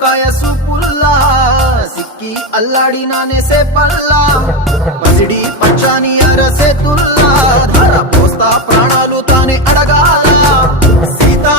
కాయ సూపుల్లా సిక్కి అల్లాడినానే సేపల్లా పసిడి పచ్చాని అరసేతుల్లా ధార పోస్తా ప్రాణాలు తానే అడగాల సీతా